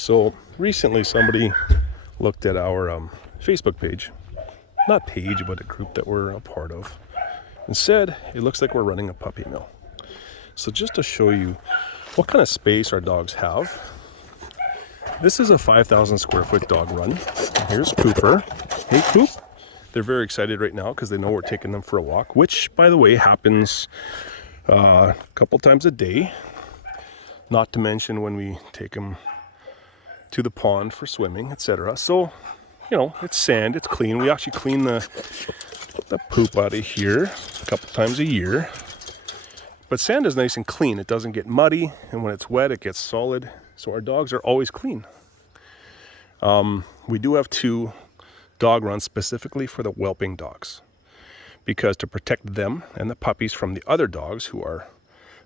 So recently somebody looked at our Facebook page, not page, but a group that we're a part of, and said it looks like we're running a puppy mill. So just to show you what kind of space our dogs have, this is a 5,000 square foot dog run. Here's Cooper. Hey Coop. They're very excited right now because they know we're taking them for a walk, which by the way happens a couple times a day, not to mention when we take them to the pond for swimming, etc. So, you know, it's sand, it's clean. We actually clean the poop out of here a couple times a year. But sand is nice and clean. It doesn't get muddy, and when it's wet, it gets solid. So our dogs are always clean. We do have 2 dog runs specifically for the whelping dogs, because to protect them and the puppies from the other dogs who are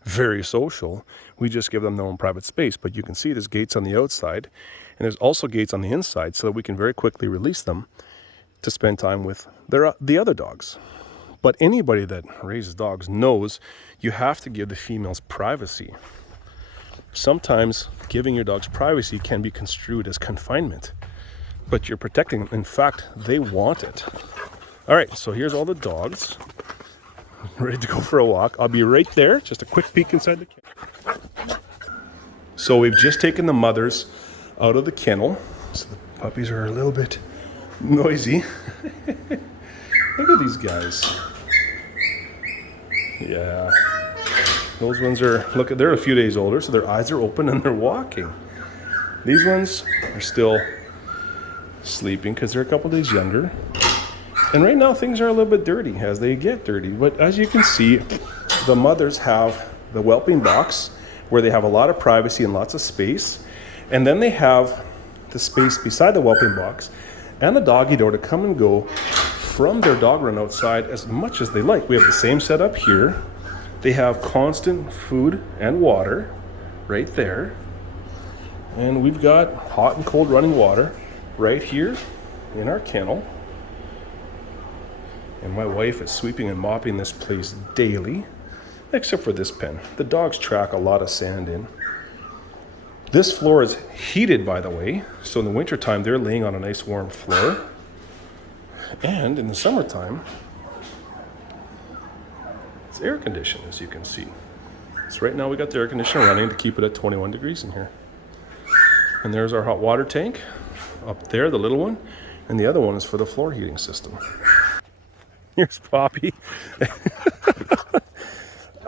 very social, we just give them their own private space. But you can see there's gates on the outside, and there's also gates on the inside, so that we can very quickly release them to spend time with the other dogs. But anybody that raises dogs knows you have to give the females privacy. Sometimes giving your dogs privacy can be construed as confinement, but you're protecting them. In fact, they want it. All right, so here's all the dogs ready to go for a walk. I'll be right there. Just a quick peek inside the kennel. So we've just taken the mothers out of the kennel. So the puppies are a little bit noisy. Look at these guys. Yeah. Those ones are, look, they're a few days older, so their eyes are open and they're walking. These ones are still sleeping because they're a couple days younger. And right now things are a little bit dirty as they get dirty. But as you can see, the mothers have the whelping box where they have a lot of privacy and lots of space. And then they have the space beside the whelping box and the doggy door to come and go from their dog run outside as much as they like. We have the same setup here. They have constant food and water right there. And we've got hot and cold running water right here in our kennel. And my wife is sweeping and mopping this place daily, except for this pen. The dogs track a lot of sand in. This floor is heated, by the way, so in the wintertime they're laying on a nice warm floor. And in the summertime, it's air conditioned, as you can see. So right now we got the air conditioner running to keep it at 21 degrees in here. And there's our hot water tank up there, the little one, and the other one is for the floor heating system. Here's Poppy.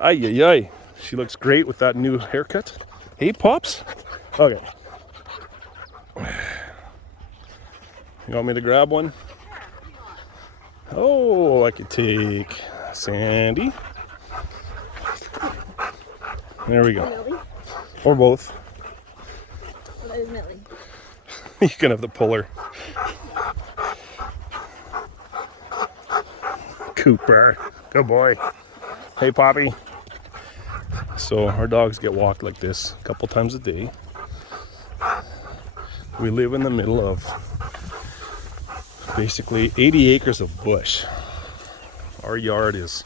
Ay, ay, ay. She looks great with that new haircut. Hey, Pops. Okay. You want me to grab one? Oh, I could take Sandy. There we go. Millie? Or both. Well, that is Millie. You can have the puller. Cooper. Good boy. Hey, Poppy. So our dogs get walked like this a couple times a day. We live in the middle of basically 80 acres of bush. Our yard is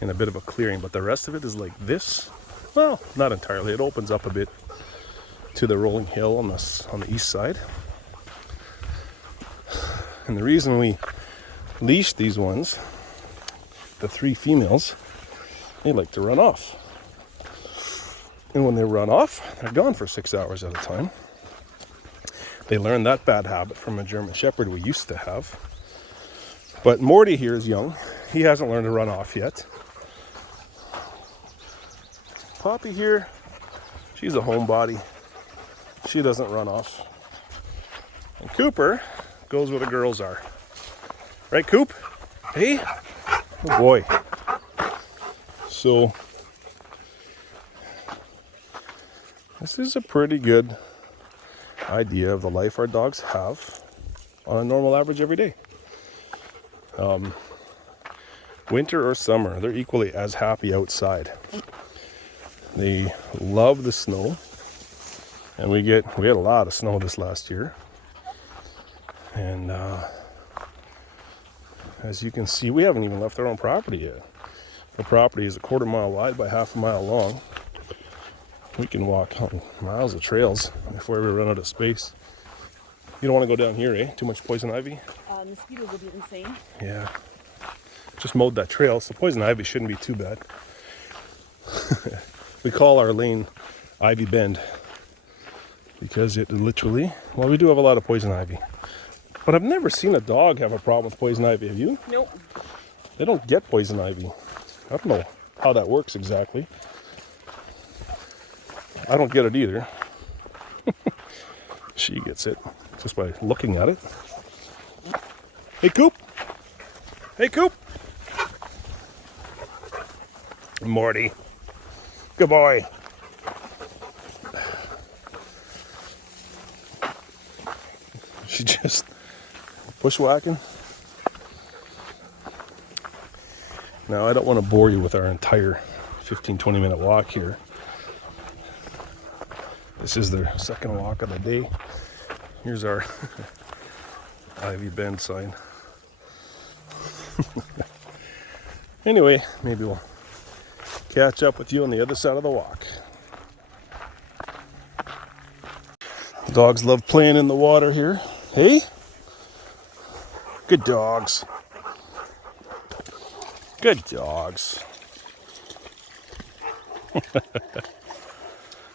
in a bit of a clearing, but the rest of it is like this. Well, not entirely. It opens up a bit to the rolling hill on the east side. And the reason we leash these ones, the 3 females, they like to run off. And when they run off, they're gone for 6 hours at a time. They learned that bad habit from a German Shepherd we used to have. But Morty here is young. He hasn't learned to run off yet. Poppy here, she's a homebody. She doesn't run off. And Cooper goes where the girls are. Right, Coop? Hey? Oh boy. So, this is a pretty good idea of the life our dogs have on a normal average every day. Winter or summer, they're equally as happy outside. They love the snow, and we had a lot of snow this last year. And as you can see, we haven't even left our own property yet. The property is a 1/4 mile wide by 1/2 mile long. We can walk miles of trails before we run out of space. You don't want to go down here, eh? Too much poison ivy? Mosquitoes will be insane. Yeah. Just mowed that trail, so poison ivy shouldn't be too bad. We call our lane Ivy Bend because it literally, well, we do have a lot of poison ivy. But I've never seen a dog have a problem with poison ivy. Have you? Nope. They don't get poison ivy. I don't know how that works exactly. I don't get it either. She gets it just by looking at it. Hey, Coop. Hey, Coop. Morty. Good boy. She just bushwhacking. Now, I don't want to bore you with our entire 15-20 minute walk here. This is their second walk of the day. Here's our Ivy Bend sign. Anyway, maybe we'll catch up with you on the other side of the walk. Dogs love playing in the water here. Hey? Good dogs. Good dogs.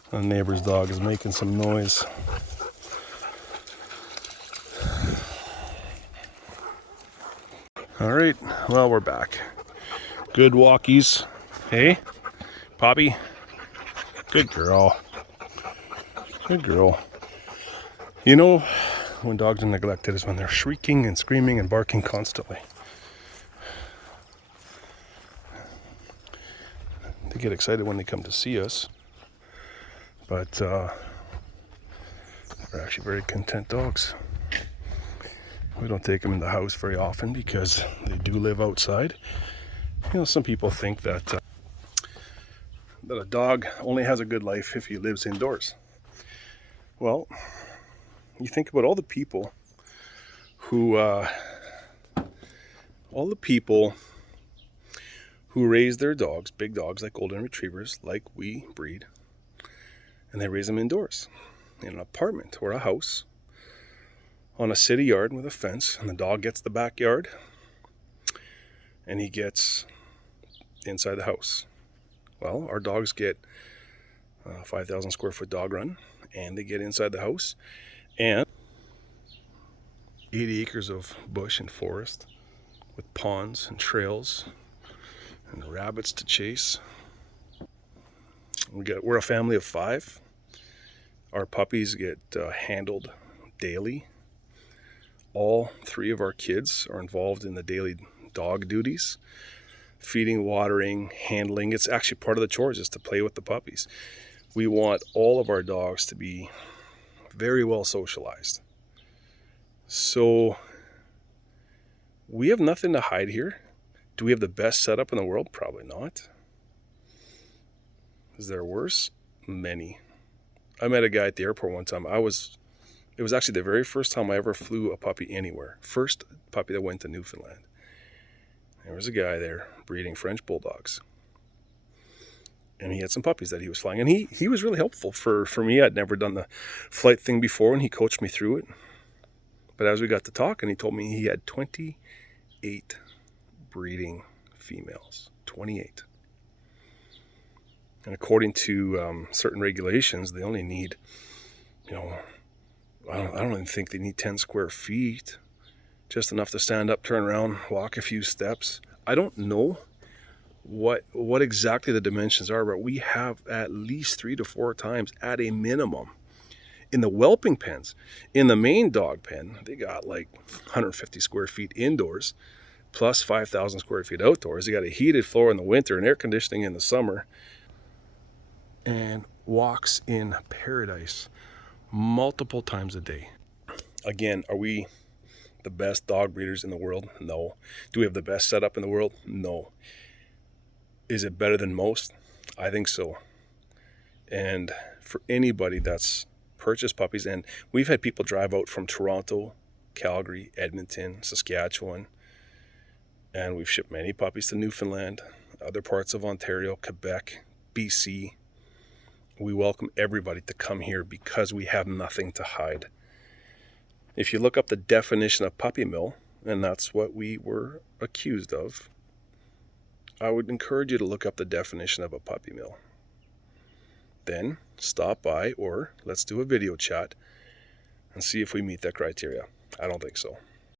The neighbor's dog is making some noise. All right, well, we're back. Good walkies. Hey, Poppy. Good girl. Good girl. You know, when dogs are neglected is when they're shrieking and screaming and barking constantly. They get excited when they come to see us, but they're actually very content dogs. We don't take them in the house very often because they do live outside. You know, some people think that a dog only has a good life if he lives indoors. Well, you think about all the people who raise their dogs, big dogs like golden retrievers, like we breed, and they raise them indoors in an apartment or a house on a city yard with a fence, and the dog gets the backyard and he gets inside the house. Well, our dogs get 5,000 square foot dog run, and they get inside the house, and 80 acres of bush and forest with ponds and trails and rabbits to chase. We're a family of 5. Our puppies get handled daily. All 3 of our kids are involved in the daily dog duties. Feeding, watering, handling. It's actually part of the chores is to play with the puppies. We want all of our dogs to be very well socialized. So we have nothing to hide here. Do we have the best setup in the world? Probably not. Is there worse? Many. I met a guy at the airport one time. It was actually the very first time I ever flew a puppy anywhere. First puppy that went to Newfoundland. There was a guy there breeding French bulldogs. And he had some puppies that he was flying. And he was really helpful for me. I'd never done the flight thing before, and he coached me through it. But as we got to talking, he told me he had 28 breeding females. 28. And according to certain regulations, they only need, I don't even think they need 10 square feet. Just enough to stand up, turn around, walk a few steps. I don't know what exactly the dimensions are, but we have at least 3 to 4 times at a minimum in the whelping pens. In the main dog pen, they got like 150 square feet indoors, plus 5,000 square feet outdoors. They got a heated floor in the winter and air conditioning in the summer, and walks in paradise multiple times a day. Again, are we the best dog breeders in the world? No. Do we have the best setup in the world? No. Is it better than most? I think so. And for anybody that's purchased puppies, and we've had people drive out from Toronto, Calgary, Edmonton, Saskatchewan, and we've shipped many puppies to Newfoundland, other parts of Ontario, Quebec, BC, We welcome everybody to come here because we have nothing to hide. If you look up the definition of puppy mill, and that's what we were accused of, I would encourage you to look up the definition of a puppy mill. Then stop by, or let's do a video chat and see if we meet that criteria. I don't think so.